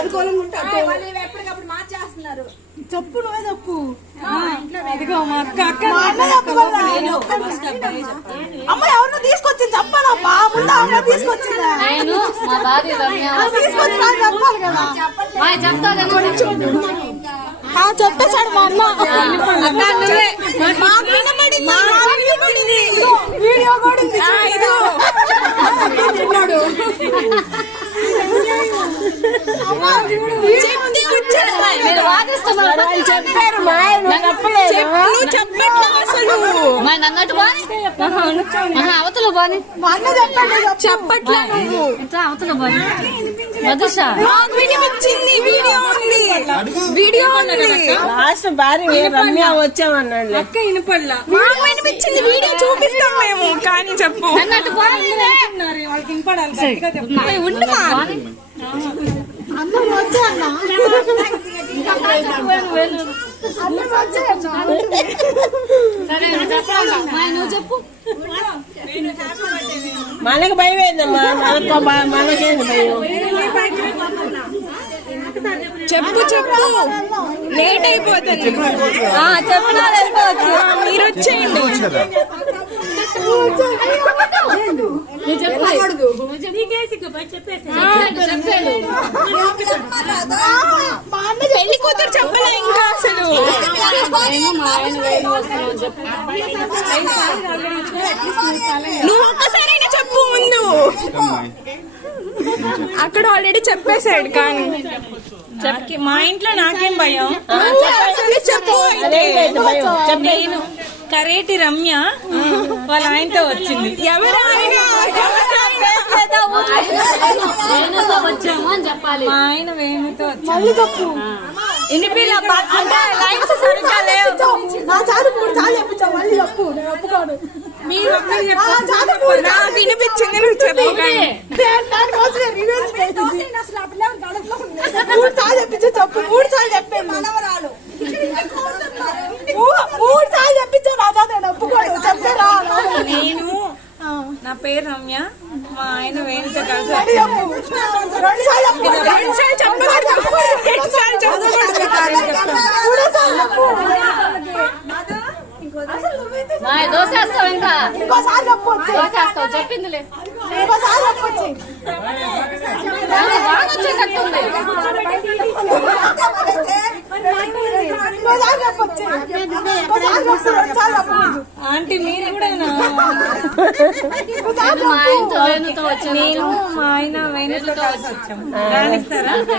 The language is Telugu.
అనుకూలంగా ఉంటారు. ఎప్పటికప్పుడు మార్చేస్తున్నారు. చెప్పు నువ్వే చెప్పు. అమ్మ ఎవరినో తీసుకొచ్చింది చెప్పాలమ్మా. ముందు అమ్మ తీసుకొచ్చిందా? తీసుకొచ్చి చెప్పాలి కదా. చెప్పేశాడు మా అన్న. వీడియో కూడా చెప్పారు మా చెప్పట్లేదు అసలు. అవతల బాని చెప్పట్లే అవతల బాని మధుష వినిపించింది. వీడియో ఉంది, వీడియో లాస్ట్ భార్య రమ్య వచ్చామన్నాడు. అక్క వినపడలా. మాకు వినిపించింది. వీడియో చూపిస్తాం మేము. కానీ చెప్పు అన్నట్టు వాళ్ళకి వినపడాలి. ఉండమా అన్నం వచ్చా అన్న. నువ్వు చెప్పు. మనకి భయం ఏందమ్మా? మనకేంది భయం? చెప్పు చెప్పు, లేట్ అయిపోతుంది. చెప్పినా వెళ్ళిపోవచ్చు. మీరు వచ్చేయండి. పెళ్లి కూతురు చెప్పలే ఇంకా అసలు. నువ్వు ఒక్కసారైనా చెప్పు ముందు. అక్కడ ఆల్రెడీ చెప్పేశాడు. కానీ మా ఇంట్లో నాకేం భయం. చెప్పు. నేను కరేటి రమ్య వాళ్ళ ఆయనతో వచ్చింది. ఎవరు వచ్చాము అని చెప్పాలి. మా ఆయన వేణుతో వచ్చాము. చెప్పు. నాకు వినిపించింది. నువ్వు చెప్పు. మూడు సార్లు చెప్పించు. చెప్పు. 3 సార్లు చెప్పాను. మనవరాలు 3 సార్లు చెప్పించా. రాజా ఒప్పుకోడు. చెప్పారా? నేను నా పేరు రమ్య, మా ఆయన వేణుతో కలిసి దోసేస్తావు. ఇంకా దోసేస్తావు. చెప్పిందిలే. వచ్చేటట్టుంది. ఆంటీ మీరు కూడా మా ఆయనతో వేణుతో వచ్చాను. నేను మా ఆయన వేణుతో కలిసి వచ్చాము. రాణిస్తారా?